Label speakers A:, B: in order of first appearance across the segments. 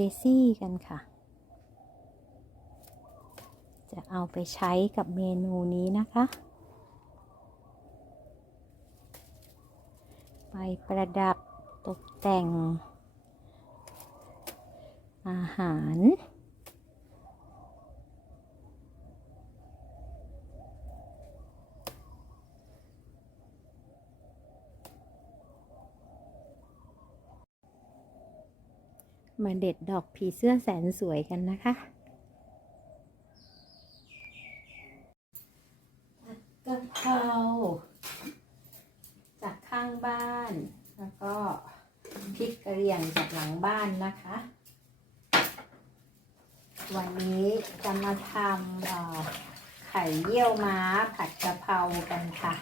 A: เบซี่กันค่ะ จะเอาไปใช้กับเมนูนี้นะคะ ไปประดับตกแต่งอาหาร มาเด็ดดอกผีเสื้อแสนสวยกันนะคะกะเพราจากข้างบ้าน แล้วก็พริกกระเรียงจากหลังบ้านนะคะ วันนี้จะมาทำไข่เยี่ยวม้าผัดกะเพรากันค่ะ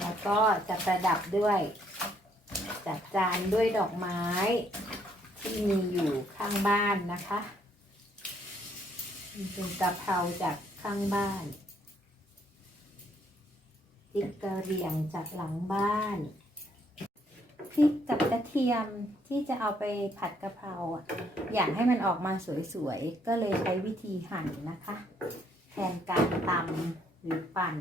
A: แล้วก็จะประดับด้วยจัดจานด้วยดอกไม้ ที่มีอยู่ข้างบ้านนะคะเป็นกะเพราจากข้างบ้านพริกกระเหรี่ยงจากหลังบ้านพริกกับกระเทียมที่จะเอาไปผัดกะเพราอยากให้มันออกมาสวยๆ ก็เลยใช้วิธีหั่นนะคะ แทนการตำหรือปั่น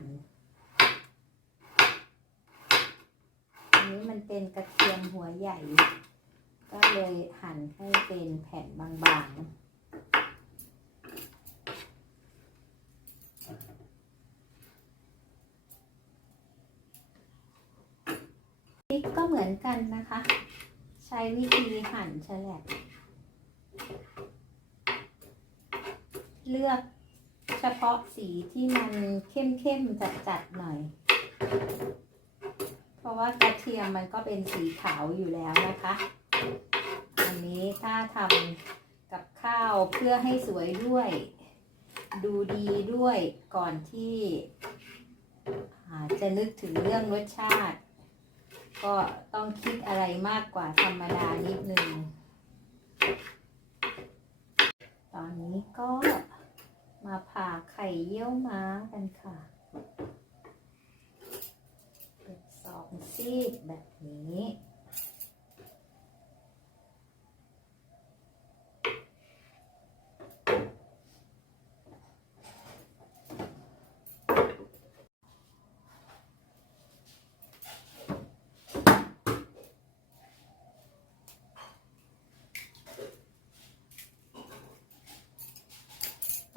A: อันนี้มันเป็นกระเทียมหัวใหญ่ ก็เลยหั่นให้เป็นแผ่นบางๆพริกก็เหมือนกันนะคะ ใช้วิธีหั่นแฉลบเลือกเฉพาะสีที่มันเข้มๆจัดๆหน่อย เพราะว่ากระเทียมมันก็เป็นสีขาวอยู่แล้วนะคะ อันนี้ถ้าทำกับข้าวเพื่อให้สวยด้วย ดูดีด้วยก่อนที่จะนึกถึงเรื่องรสชาติ ก็ต้องคิดอะไรมากกว่าธรรมดานิดนึง ตอนนี้ก็มาผ่าไข่เยี่ยวม้ากันค่ะ เป็นสองซีกแบบ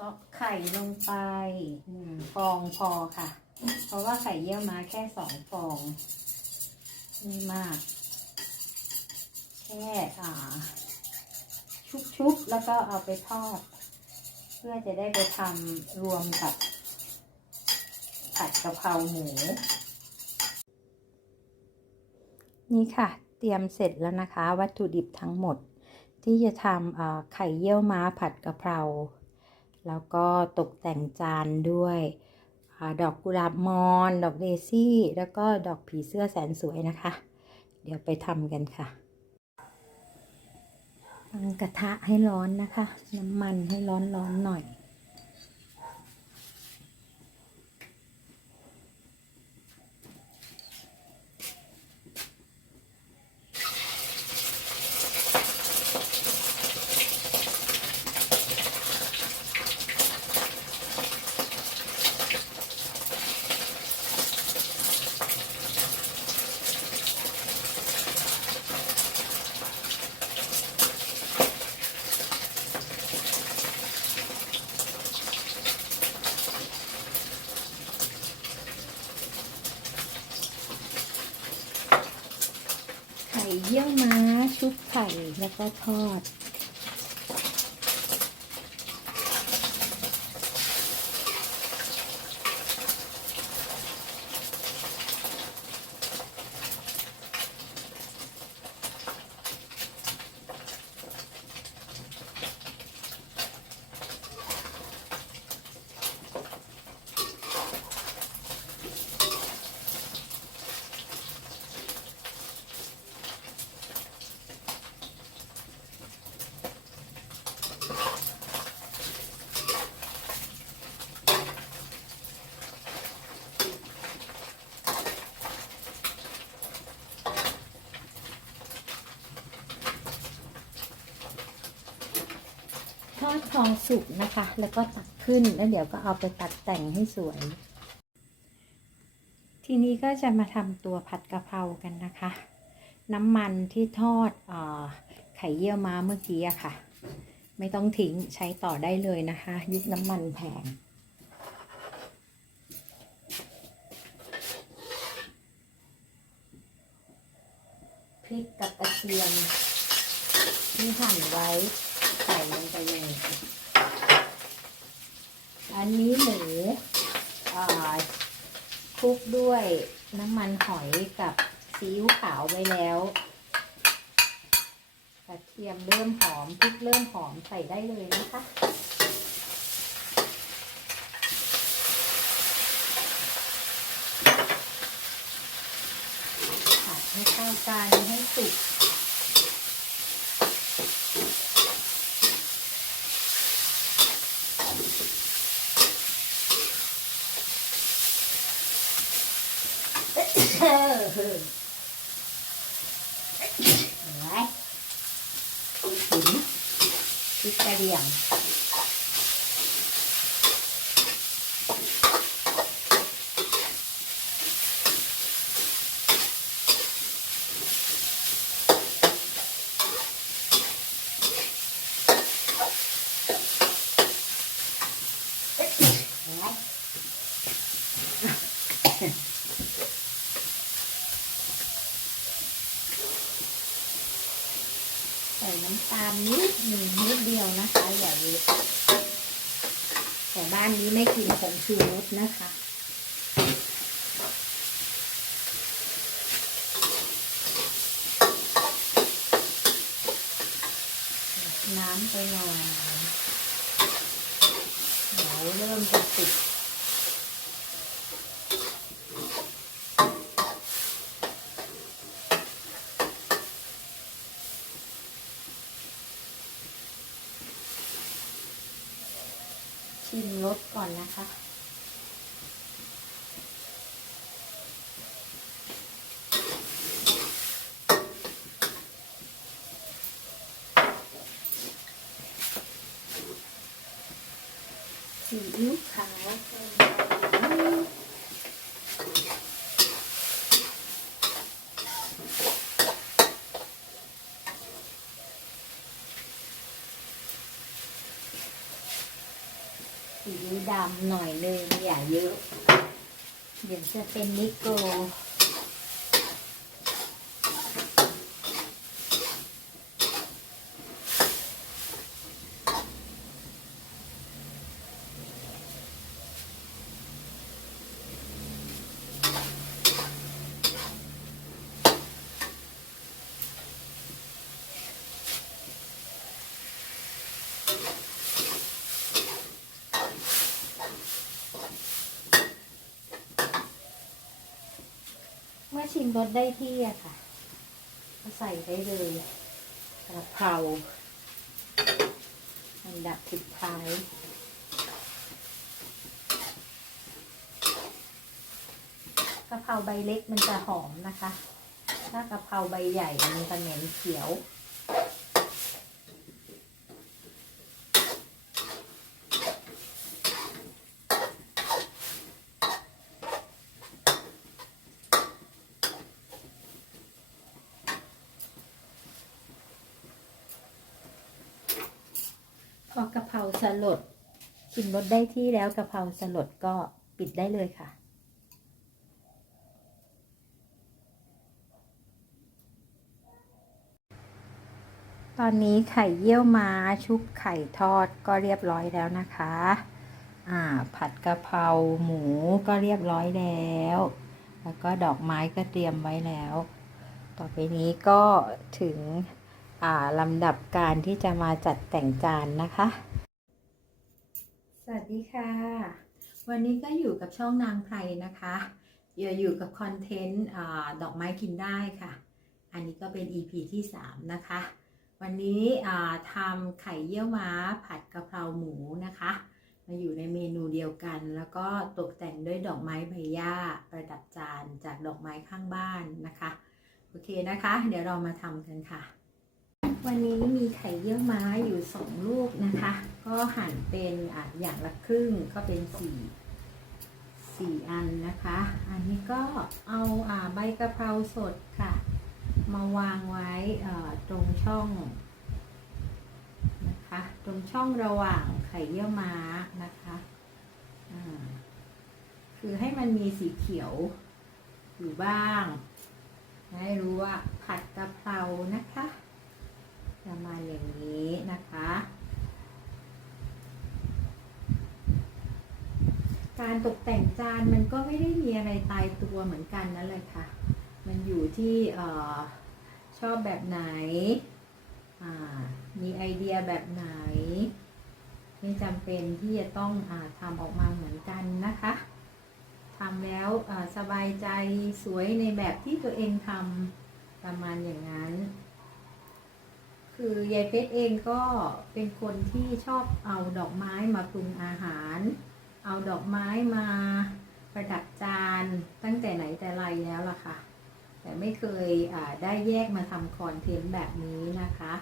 A: นี้ตอกไข่ลงไปหนึ่งฟองพอค่ะ เพราะว่าไข่เยี่ยวมาแค่สองฟองไม่มาก แค่อ่า ชุบๆ แล้วก็เอาไปทอด เพื่อจะได้ไปทำรวมกับผัดกะเพราหมู นี่ค่ะ เตรียมเสร็จแล้วนะคะ วัตถุดิบทั้งหมด ที่จะทำไข่เยี่ยวม้าผัดกะเพรา แล้วก็ตกแต่งจานด้วยอดอกกุหลาบมอน ดอกเดซี่ แล้วก็ดอกผีเสื้อแสนสวยนะคะ เดี๋ยวไปทำกันค่ะตั้งกระทะให้ร้อนนะคะ น้ำมันให้ร้อนๆหน่อย ไข่เยี่ยวม้า ชุบไข่แล้วก็ทอด น ทองสุกนะคะ แล้วก็ตักขึ้นแล้วเดี๋ยวก็เอาไปตัดแต่งให้สวย ทีนี้ก็จะมาทำตัวผัดกะเพรากันนะคะ น้ำมันที่ทอดอไข่เยี่ยวม้าเมื่อกี้อะค่ะ ไม่ต้องทิ้งใช้ต่อได้เลยนะคะ ยุคน้ำมันแพงพริกกับกระเทียมที่หั่นไว้ใส่ลงไปเลยค่ะอันนี้หมูอ่าคลุ กด้วยน้ำมันหอยกับซีอิ๊วขาวไว้แล้วกระเทียมเริ่มหอมพริกเริ่มหอมใส่ได้เลยนะคะ ผัดให้เข้ากันให้สุก เออเห็นไหมหิน พริกกระเดียงเห็นไหม ใส่น้ำตาลนิดหนึ่งนิดเดียวนะคะ อย่าเยอะแต่บ้านนี้ไม่กินผงชูรสนะคะ น้ำไปหน่อยเดี๋ยวเริ่มจะติด ชิมรสก่อ นะคะ สีอิ๊วขาวำหน่อยนึงอย่าเยอะเดี๋ยวจะเป็นนิโก รเมื่อชิมรสได้ที่อะค่ะ ก็ใส่ได้เลยกระเพราอันดับสุดท้ายกะเพราใบเล็กมันจะหอมนะคะ ถ้ากะเพราใบใหญ่มันจะเหม็นเขียว พอกะเพราสลดชิมรสได้ที่แล้วกะเพราสลดก็ปิดได้เลยค่ะ ตอนนี้ไข่เยี่ยวม้าชุบไข่ทอดก็เรียบร้อยแล้วนะคะอ่าผัดกะเพราหมูก็เรียบร้อยแล้ว แล้วก็ดอกไม้ก็เตรียมไว้แล้ว ต่อไปนี้ก็ถึง ลำดับการที่จะมาจัดแต่งจานนะคะ สวัสดีค่ะ วันนี้ก็อยู่กับช่องนางไพรนะคะอยู่อยู่กับคอนเทนต์ดอกไม้กินได้ค่ะ อันนี้ก็เป็น EP ที่ 3 นะคะ วันนี้ทำไข่เยี่ยวม้าผัดกะเพราหมูนะคะ มาอยู่ในเมนูเดียวกัน แล้วก็ตกแต่งด้วยดอกไม้ใบหญ้าประดับจานจากดอกไม้ข้างบ้านนะคะ โอเคนะคะ เดี๋ยวเรามาทำกันค่ะ วันนี้มีไข่เยี่ยวม้าอยู่สองลูกนะคะ ก็หั่นเป็นออย่างละครึ่งก็เป็นสี่สี่อันนะคะ อันนี้ก็เอาอ่าใบกะเพราสดค่ะ มาวางไว้ตรงช่องนะคะ ตรงช่องระหว่างไข่เยี่ยวม้านะคะคือให้มันมีสีเขียวอยู่บ้าง ให้รู้ว่าผัดกะเพรานะคะ ประมาณอย่างนี้นะคะ การตกแต่งจานมันก็ไม่ได้มีอะไรตายตัวเหมือนกันนั่นเลยค่ะ มันอยู่ที่อชอบแบบไหน มีไอเดียแบบไหน ไม่จำเป็นที่จะต้องอทำออกมาเหมือนกันนะคะทำแล้วสบายใจสวยในแบบที่ตัวเองทำประมาณอย่างนั้น คือยายเพชรเองก็เป็นคนที่ชอบเอาดอกไม้มาปรุงอาหาร เอาดอกไม้มาประดับจานตั้งแต่ไหนแต่ไรแล้วล่ะค่ะ แต่ไม่เคยได้แยกมาทำคอนเทนต์แบบนี้นะคะ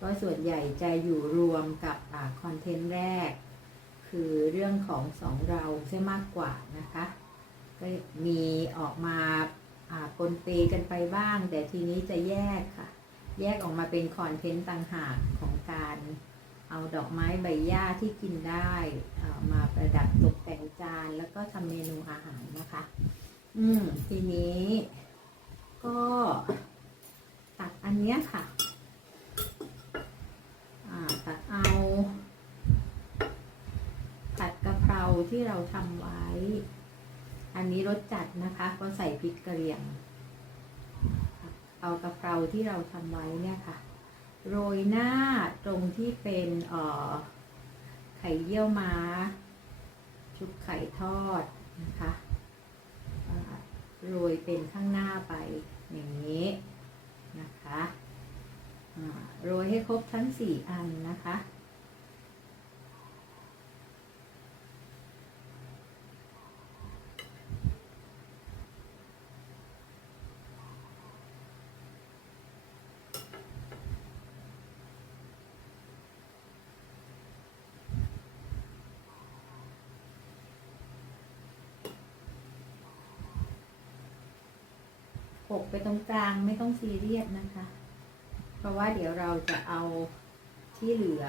A: ก็ส่วนใหญ่จะอยู่รวมกับอคอนเทนต์แรก คือเรื่องของสองเราใช่มากกว่านะคะ ก็มีออกมาอ่าปนเปกันไปบ้าง แต่ทีนี้จะแยกค่ะ แยกออกมาเป็นคอนเทนต์ต่างหากของการเอาดอกไม้ใบหญ้าที่กินได้ามาประดับตกแต่งจานแล้วก็ทำเมนูอาหารนะคะ อืมทีนี้ก็ตักอันเนี้ยค่ะตักเอาผัดกะเพราที่เราทำไว้ อันนี้รสจัดนะคะ ก็ใส่พริกกระเหรี่ยง เอากะเพราที่เราทำไว้เนี่ยค่ะ โรยหน้าตรงที่เป็นไข่เยี่ยวม้า ชุบไข่ทอดนะคะโรยเป็นข้างหน้าไปอย่างนี้นะคะโรยให้ครบทั้งสี่อันนะคะ ป กไปตรงกลางไม่ต้องซีเรียสนะคะ เพราะว่าเดี๋ยวเราจะเอาที่เหลือ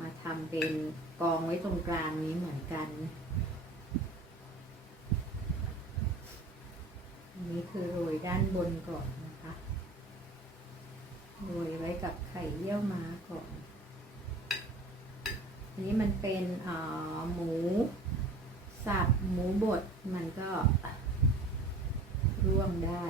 A: มาทำเป็นกองไว้ตรงกลางนี้เหมือนกันอันนี้คือโรยด้านบนก่อนนะคะ โรยไว้กับไข่เยี่ยวม้าก่อนอันนี้มันเป็นหมูสับหมูบดมันก็ ร่วมได้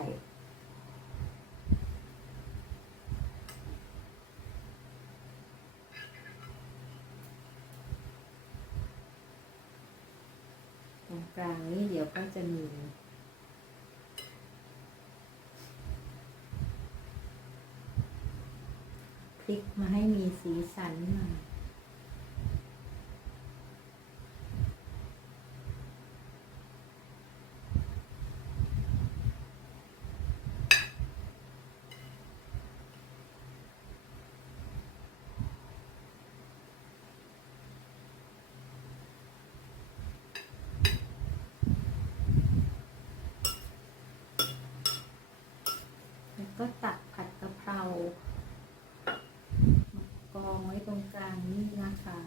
A: ตรงกลางนี้เดี๋ยวก็จะมีพลิกมาให้มีสีสันหน่อย แล้วก็ตักผัดกะเพรามากองไว้ตรงกลางนี่นะคะ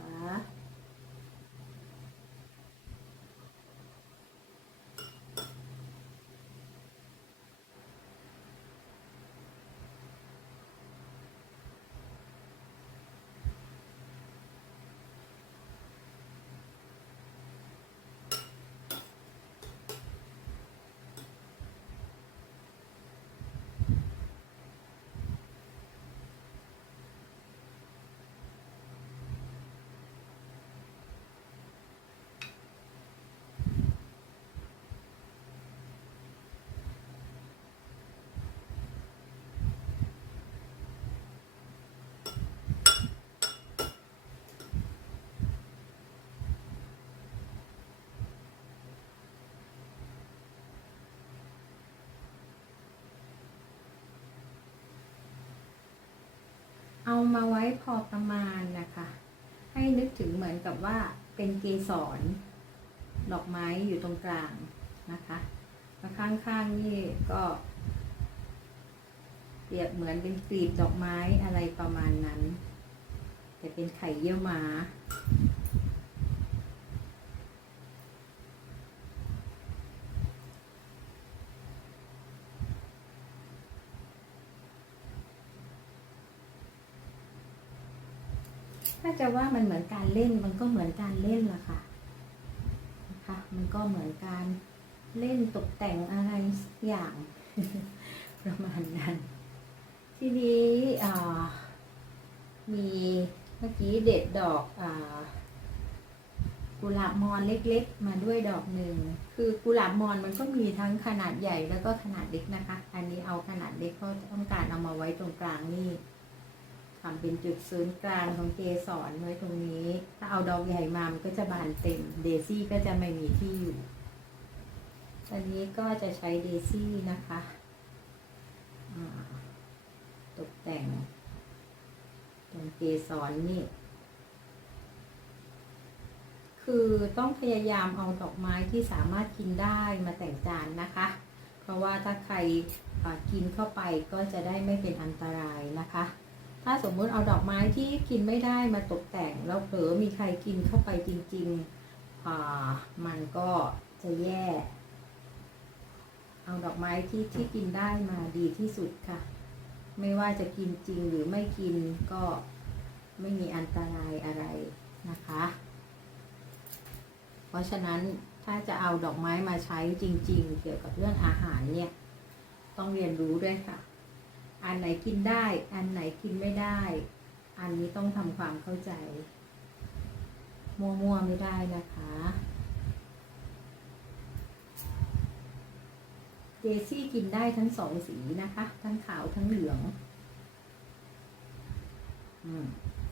A: เอา มาไว้พอประมาณนะคะ ให้นึกถึงเหมือนกับว่าเป็นเกสรดอกไม้อยู่ตรงกลางนะคะแล้วข้างๆนี่ก็เปรียบเหมือนเป็นกลีบดอกไม้อะไรประมาณนั้น แต่เป็นไข่เยี่ยวม้า ถ้าจะว่ามันเหมือนการเล่นมันก็เหมือนการเล่นล่ะค่ะนะคะมันก็เหมือนการเล่นตกแต่งอะไรอย่างประมาณนั้น ทีนี้มีเมื่อกี้เด็ดดอกอกุหลาบมอนเล็กๆ มาด้วยดอกหนึ่ง คือกุหลาบมอนมันก็มีทั้งขนาดใหญ่แล้วก็ขนาดเล็กนะคะ อันนี้เอาขนาดเล็กเพราะต้องการเอามาไว้ตรงกลางนี่ ทำเป็นจุดศูนย์กลางของเกสรไว้ตรงนี้ ถ้าเอาดอกใหญ่มามันก็จะบานเต็ม เดซี่ก็จะไม่มีที่อยู่อันนี้ก็จะใช้เดซี่นะคะตกแต่งตรงเกสรนี่ คือต้องพยายามเอาดอกไม้ที่สามารถกินได้มาแต่งจานนะคะ เพราะว่าถ้าใครกินเข้าไปก็จะได้ไม่เป็นอันตรายนะคะ ถ้าสมมุติเอาดอกไม้ที่กินไม่ได้มาตกแต่งแล้วเผลอมีใครกินเข้าไปจริงๆอ่ามันก็จะแย่ เอาดอกไม้ที่ที่กินได้มาดีที่สุดค่ะ ไม่ว่าจะกินจริงหรือไม่กินก็ไม่มีอันตรายอะไรนะคะ เพราะฉะนั้นถ้าจะเอาดอกไม้มาใช้จริง ๆ เกี่ยวกับเรื่องอาหารเนี่ย ต้องเรียนรู้ด้วยค่ะ อันไหนกินได้ อันไหนกินไม่ได้ อันนี้ต้องทำความเข้าใจ มั่วๆไม่ได้นะคะ เจซี่กินได้ทั้งสองสีนะคะ ทั้งขาวทั้งเหลือง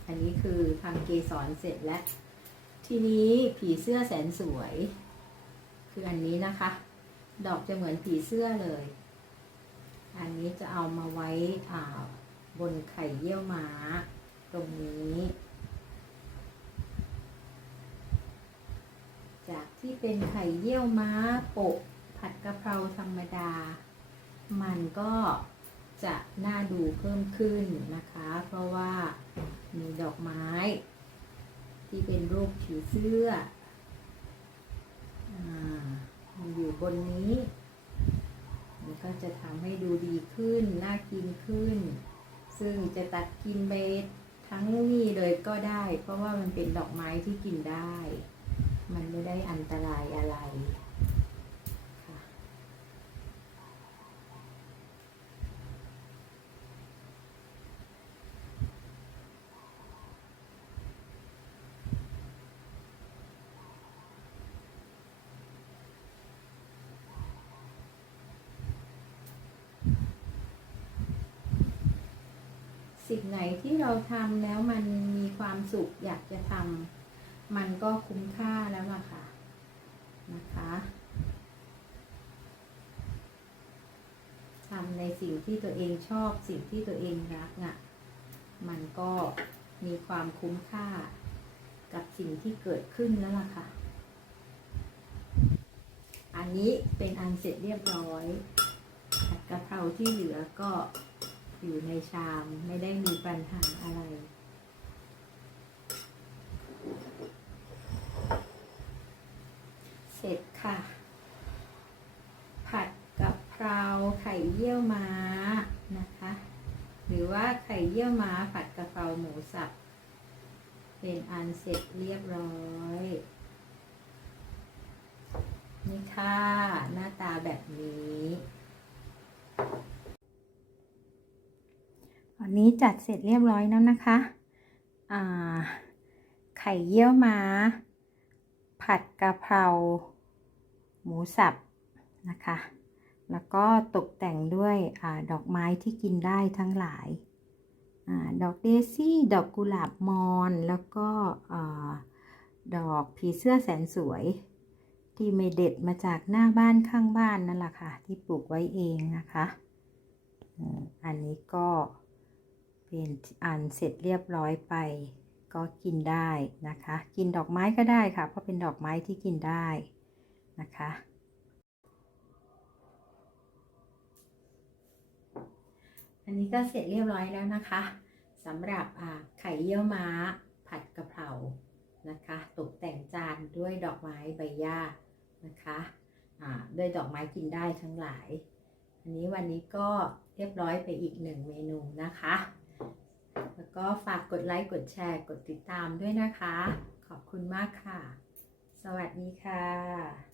A: อันนี้คือทำเกสรเสร็จแล้ว ทีนี้ผีเสื้อแสนสวย คืออันนี้นะคะ ดอกจะเหมือนผีเสื้อเลย อันนี้จะเอามาไว้บนไข่เยี่ยวม้า ตรงนี้ จากที่เป็นไข่เยี่ยวม้าโปะผัดกะเพราธรรมดา มันก็จะน่าดูเพิ่มขึ้นนะคะ เพราะว่ามีดอกไม้ ที่เป็นรูปผีเสื้อออยู่บนนี้ มันก็จะทำให้ดูดีขึ้น น่ากินขึ้น ซึ่งจะตัดกินไปทั้งนี่เลยก็ได้ เพราะว่ามันเป็นดอกไม้ที่กินได้ มันไม่ได้อันตรายอะไร สิ่งไหนที่เราทำแล้วมันมีความสุขอยากจะทำมันก็คุ้มค่าแล้วล่ะค่ะนะคะทำในสิ่งที่ตัวเองชอบสิ่งที่ตัวเองรักอะมันก็มีความคุ้มค่ากับสิ่งที่เกิดขึ้นแล้วล่ะค่ะ อันนี้เป็นอันเสร็จเรียบร้อยผัดกะเพราที่เหลือก็ อยู่ในชามไม่ได้มีปัญหาอะไร เสร็จค่ะ ผัดกะเพราไข่เยี่ยวม้านะคะ หรือว่าไข่เยี่ยวม้าผัดกะเพราหมูสับเป็นอันเสร็จเรียบร้อย นี่ค่ะ หน้าตาแบบนี้ วันนี้จัดเสร็จเรียบร้อยแล้วนะคะไข่เยี่ยวม้า ผัดกะเพราหมูสับนะคะ แล้วก็ตกแต่งด้วยอดอกไม้ที่กินได้ทั้งหลายอาดอกเดซี่ ดอกกุหลาบมอนแล้วก็อดอกผีเสื้อแสนสวย ที่เมเด็ดมาจากหน้าบ้านข้างบ้านนั่นแหละค่ะ ที่ปลูกไว้เองนะคะ อันนี้ก็ เป็นอันเสร็จเรียบร้อยไป ก็กินได้นะคะ กินดอกไม้ก็ได้ค่ะ เพราะเป็นดอกไม้ที่กินได้นะคะ อันนี้ก็เสร็จเรียบร้อยแล้วนะคะสำหรับอ่าไข่เยี่ยวม้าผัดกะเพรานะคะ ตกแต่งจานด้วยดอกไม้ใบหญ้านะคะอ่าด้วยดอกไม้กินได้ทั้งหลาย อันนี้วันนี้ก็เรียบร้อยไปอีกหนึ่งเมนูนะคะ แล้วก็ฝากกดไลค์ กดแชร์ กดติดตามด้วยนะคะ ขอบคุณมากค่ะ สวัสดีค่ะ